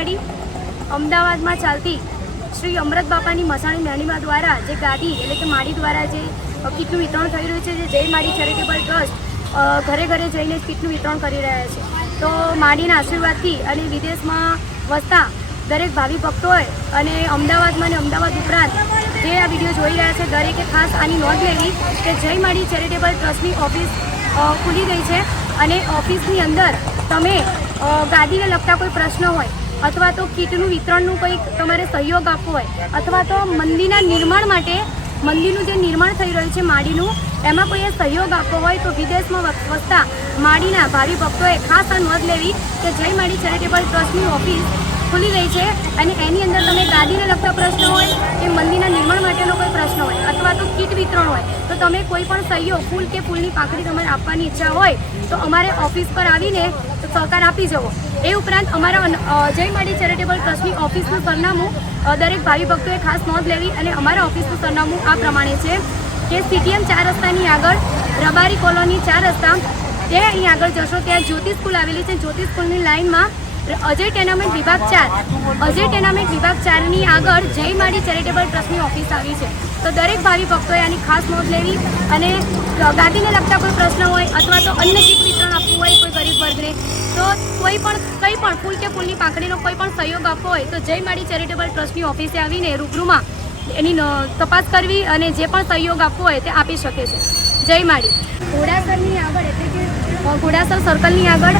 માડી અમદાવાદમાં ચાલતી શ્રી અમૃત બાપાની મસાણી મહેણીમા દ્વારા જે ગાદી એટલે કે માડી દ્વારા જે કીટનું વિતરણ થઈ રહ્યું છે, જે જય માડી ચેરિટેબલ ટ્રસ્ટ ઘરે ઘરે જઈને કીટનું વિતરણ કરી રહ્યા છે. તો માડીના આશીર્વાદથી અને વિદેશમાં વસતા દરેક ભાવિ ભક્તોએ અને અમદાવાદમાં અને અમદાવાદ ઉપરાંત જે આ વિડીયો જોઈ રહ્યા છે દરેકે ખાસ આની નોંધ લેવી કે જય માડી ચેરિટેબલ ટ્રસ્ટની ઓફિસ ખુલી ગઈ છે અને ઓફિસની અંદર તમે ગાદીને લગતા કોઈ પ્રશ્ન હોય અથવા તો કીટનું વિતરણનું કંઈક તમારે સહયોગ આપવો હોય અથવા તો મંદિરના નિર્માણ માટે મંદિરનું જે નિર્માણ થઈ રહ્યું છે માડીનું એમાં કોઈએ સહયોગ આપવો હોય તો વિદેશમાં વસતા માડીના ભાવિ ભક્તોએ ખાસ આ નોંધ લેવી કે જય માડી ચેરિટેબલ ટ્રસ્ટની ઓફિસ ખુલી ગઈ છે અને એની અંદર તમે ગાદીને લગતા પ્રશ્નો હોય કે મંદિરના નિર્માણ માટેનો કોઈ પ્રશ્ન હોય અથવા તો કીટ વિતરણ હોય તો તમે કોઈ પણ સહયોગ ફૂલ કે ફૂલની પાંખડી તમારે આપવાની ઈચ્છા હોય તો અમારે ઓફિસ પર આવીને સહકાર આપી જવો. એ ઉપરાંત અમારા જય માડી ચેરિટેબલ ટ્રસ્ટની ઓફિસનું સરનામું દરેક ભાવિ ભક્તોએ ખાસ નોંધ લેવી અને અમારા ઓફિસનું સરનામું આ પ્રમાણે છે કે CTM 4 રસ્તાની આગળ રબારી કોલોની 4 રસ્તા તે અહીં આગળ જશો ત્યાં જ્યોતિ સ્કૂલ આવેલી છે. જ્યોતિ સ્કૂલની લાઇનમાં અજય ટેનામેન્ટ વિભાગ 4 ની આગળ જય માડી ચેરિટેબલ ટ્રસ્ટની ઓફિસ આવી છે. તો દરેક ભાવિ ભક્તોએ આની ખાસ નોંધ લેવી અને ગાદીને લગતા કોઈ પ્રશ્ન હોય અથવા તો અન્ય કીટ વિતરણ આપવું હોય કોઈ ગરીબ વર્ગને તો કંઈ પણ ફૂલ કે ફૂલની પાંખડીનો કોઈ પણ સહયોગ આપવો હોય તો જય માડી ચેરિટેબલ ટ્રસ્ટની ઓફિસે આવીને રૂબરૂમાં એની તપાસ કરવી અને જે પણ સહયોગ આપવો હોય તે આપી શકે છે. જય માડી. ઘોડાસરની આગળ એટલે કે ઘોડાસર સર્કલની આગળ